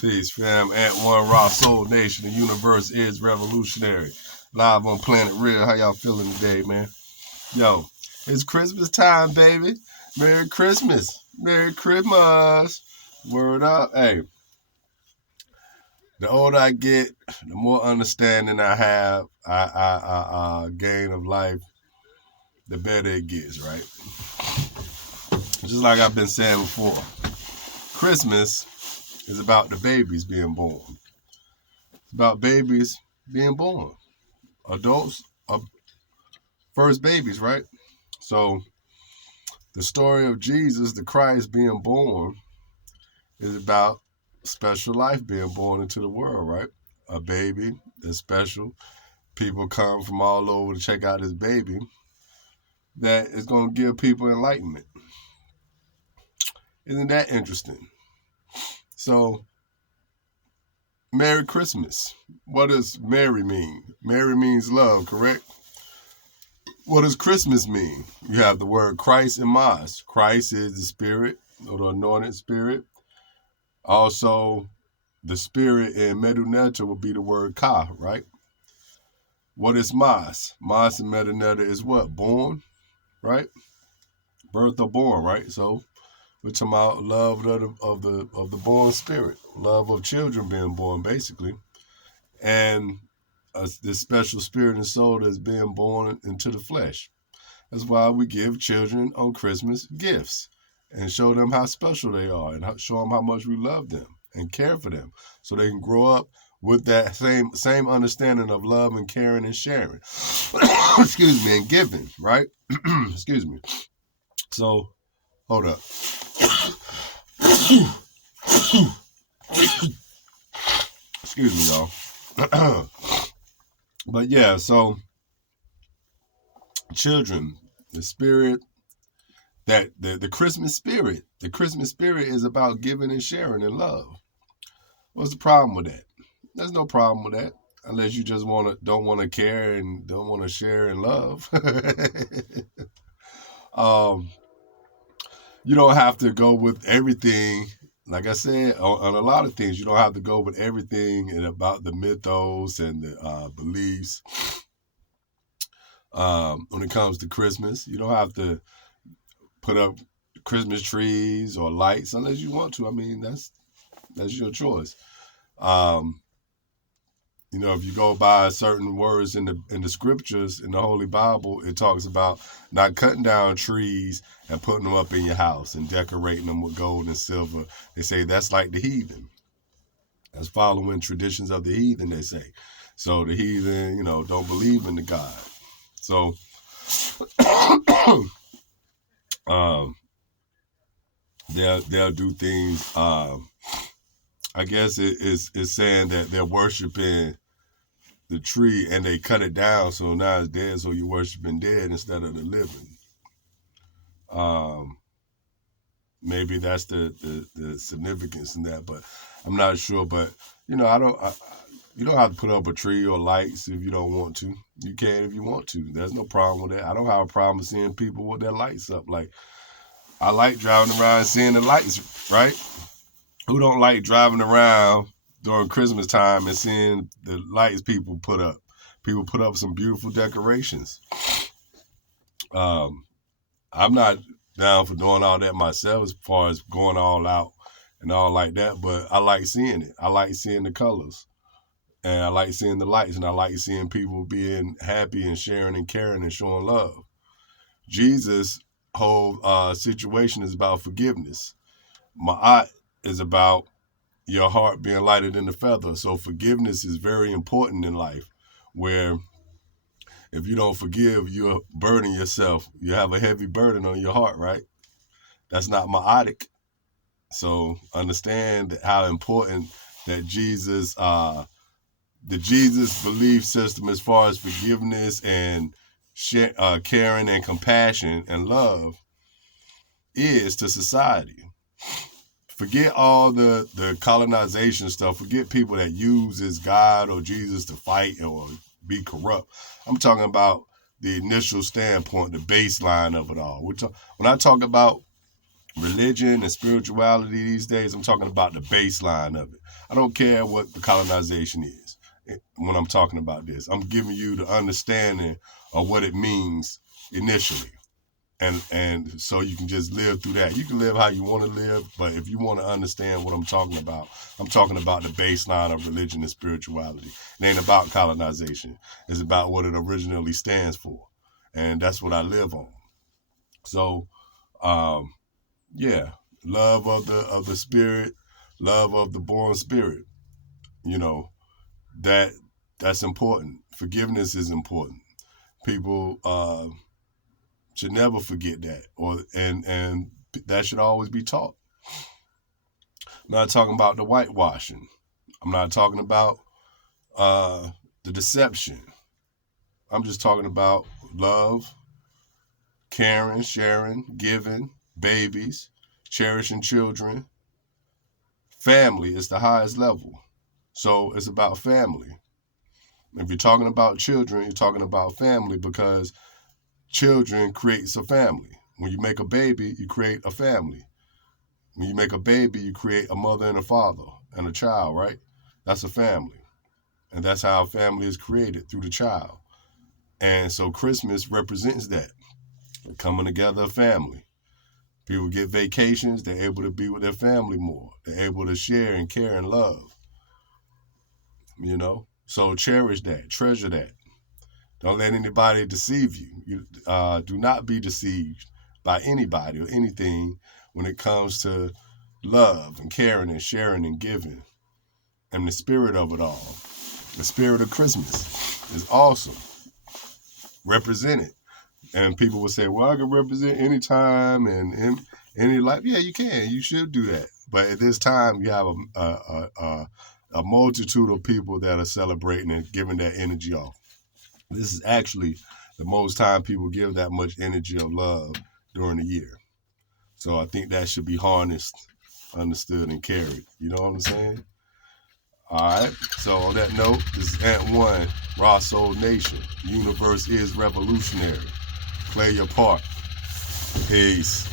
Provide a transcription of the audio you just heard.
Peace, fam. At One Raw Soul Nation. The universe is revolutionary. Live on Planet Real. How y'all feeling today, man? Yo, it's Christmas time, baby. Merry Christmas. Merry Christmas. Word up. Hey, the older I get, the more understanding I have, I gain of life, the better it gets, right? Just like I've been saying before, Christmas is about the babies being born. It's about babies being born. Adults are first babies, right? So the story of Jesus, the Christ being born, is about special life being born into the world, right? A baby that's special. People come from all over to check out this baby that is going to give people enlightenment. Isn't that interesting? So, Merry Christmas. What does Merry mean? Merry means love, correct? What does Christmas mean? You have the word Christ and Mas. Christ is the spirit, or the anointed spirit. Also, the spirit in Meduneta would be the word Ka, right? What is Mas? Mas in Meduneta is what? Born, right? Birth or born, right? So we're talking about love of the born spirit, love of children being born, basically, and this special spirit and soul that's being born into the flesh. That's why we give children on Christmas gifts and show them how special they are and show them how much we love them and care for them so they can grow up with that same understanding of love and caring and sharing. Excuse me, and giving, right? Excuse me. So, hold up. Excuse me, y'all. But yeah, so children, the spirit, that the Christmas spirit is about giving and sharing and love. What's the problem with that? There's no problem with that, unless you just don't want to care and don't want to share and love. You don't have to go with everything. Like I said, on a lot of things, you don't have to go with everything and about the mythos and the beliefs. When it comes to Christmas, you don't have to put up Christmas trees or lights unless you want to. I mean, that's your choice. If you go by certain words in the scriptures in the Holy Bible, it talks about not cutting down trees and putting them up in your house and decorating them with gold and silver. They say that's like the heathen. That's following traditions of the heathen, they say. So the heathen, don't believe in the God. So they'll do things. I guess it's saying that they're worshiping the tree and they cut it down, so now it's dead, so you're worshiping dead instead of the living. Maybe that's the significance in that, but I'm not sure. But you don't have to put up a tree or lights if you don't want to. You can if you want to. There's no problem with that. I don't have a problem seeing people with their lights up. Like, I like driving around and seeing the lights, right? Who don't like driving around during Christmas time and seeing the lights people put up? People put up some beautiful decorations. I'm not down for doing all that myself as far as going all out and all like that, but I like seeing it. I like seeing the colors, and I like seeing the lights, and I like seeing people being happy and sharing and caring and showing love. Jesus' whole situation is about forgiveness. Ma'at is about your heart being lighter than the feather. So forgiveness is very important in life, where if you don't forgive, you're burdening yourself. You have a heavy burden on your heart, right? That's not ma'atic. So understand how important that the Jesus belief system as far as forgiveness and caring and compassion and love is to society. Forget all the colonization stuff. Forget people that uses God or Jesus to fight or be corrupt. I'm talking about the initial standpoint, the baseline of it all. When I talk about Religion and spirituality these days, I'm talking about the baseline of it. I don't care what the colonization is when I'm talking about this. I'm giving you the understanding of what it means initially. And so you can just live through that. You can live how you want to live, but if you want to understand what I'm talking about the baseline of religion and spirituality. It ain't about colonization. It's about what it originally stands for. And that's what I live on. So, yeah, love of the spirit, love of the born spirit. You know, that that's important. Forgiveness is important. People should never forget that, and that should always be taught. I'm not talking about the whitewashing. I'm not talking about the deception. I'm just talking about love, caring, sharing, giving, babies, cherishing children. Family is the highest level. So it's about family. If you're talking about children, you're talking about family because children creates a family. When you make a baby, you create a family. When you make a baby, you create a mother and a father and a child, right? That's a family. And that's how a family is created, through the child. And so Christmas represents that. Coming together, a family. People get vacations, they're able to be with their family more. They're able to share and care and love. You know? So cherish that, treasure that. Don't let anybody deceive you. You do not be deceived by anybody or anything when it comes to love and caring and sharing and giving and the spirit of it all. The spirit of Christmas is awesome. Represent it. And people will say, well, I can represent any time and in any life. Yeah, you can. You should do that. But at this time, you have a multitude of people that are celebrating and giving that energy off. This is actually the most time people give that much energy of love during the year. So I think that should be harnessed, understood, and carried. You know what I'm saying? All right. So on that note, this is Ant One, Raw Soul Nation. The universe is revolutionary. Play your part. Peace.